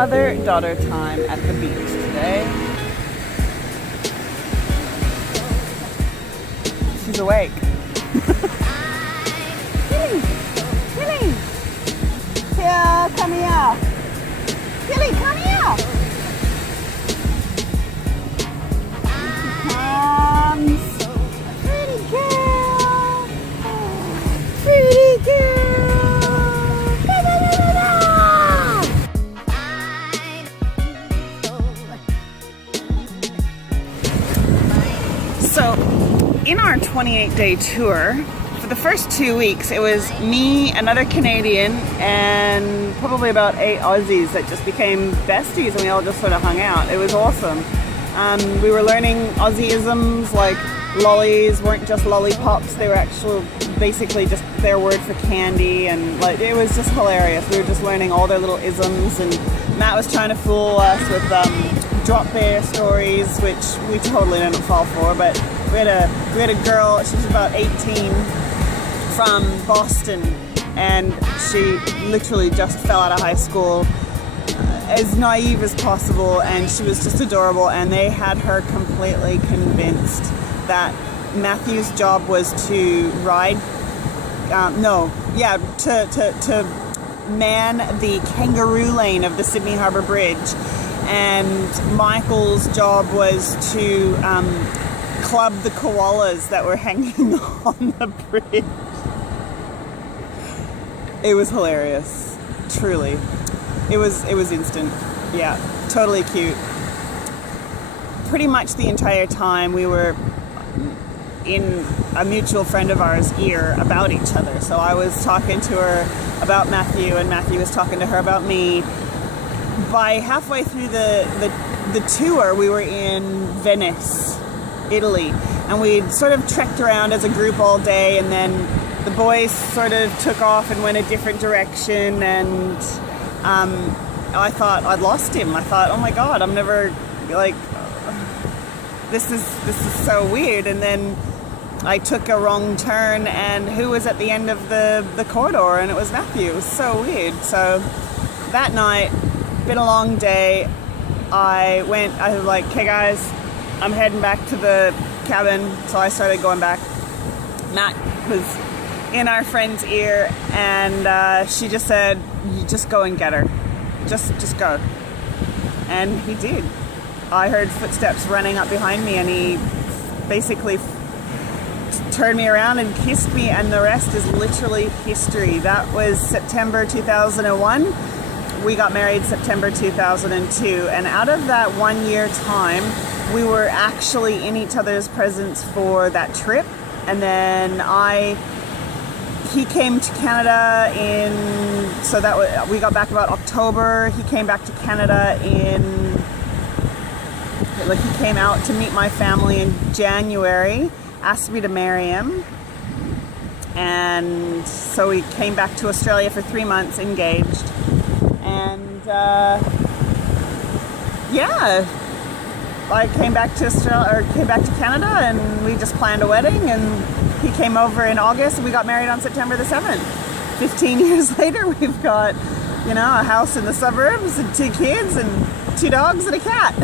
mother-daughter time at the beach today. She's awake. Tilly! Tilly! Here, come here! Tilly, come here! Here she comes! Pretty girl! Pretty girl! Da, da, da, da, da. So, in our 28-day tour, for the first 2 weeks, it was me, another Canadian, and probably about 8 Aussies that just became besties, and we all just sort of hung out. It was awesome. We were learning Aussieisms, like lollies weren't just lollipops, they were actual, basically just their word for candy, and like it was just hilarious. We were just learning all their little isms, and Matt was trying to fool us with drop bear stories, which we totally didn't fall for, but we had a girl, she was about 18, from Boston, and she literally just fell out of high school, as naive as possible, and she was just adorable, and they had her completely convinced that Matthew's job was to ride, to man the kangaroo lane of the Sydney Harbour Bridge, and Michael's job was to club the koalas that were hanging on the bridge. It was hilarious, truly. It was instant. Yeah, totally cute. Pretty much the entire time we were in a mutual friend of ours' ear about each other. So I was talking to her about Matthew, and Matthew was talking to her about me. By halfway through the tour, we were in Venice, Italy, and we'd sort of trekked around as a group all day, and then the boys sort of took off and went a different direction, and I thought I'd lost him. I thought, oh my God, I'm never, like, this is so weird. And then I took a wrong turn, and who was at the end of the corridor? And it was Matthew. It was so weird. So that night, been a long day, I was like, okay guys, I'm heading back to the cabin. So I started going back. Matt was in our friend's ear, and she just said, you just go and get her. Just go. And he did. I heard footsteps running up behind me, and he basically turned me around and kissed me, and the rest is literally history. That was September 2001. We got married September 2002, and out of that 1 year time, we were actually in each other's presence for that trip. And then he came to Canada we got back about October. He came back to Canada he came out to meet my family in January, asked me to marry him. And so we came back to Australia for 3 months, engaged. And I came back to Canada, and we just planned a wedding, and he came over in August, and we got married on September the 7th. 15 years later, we've got, a house in the suburbs and 2 kids and 2 dogs and a cat.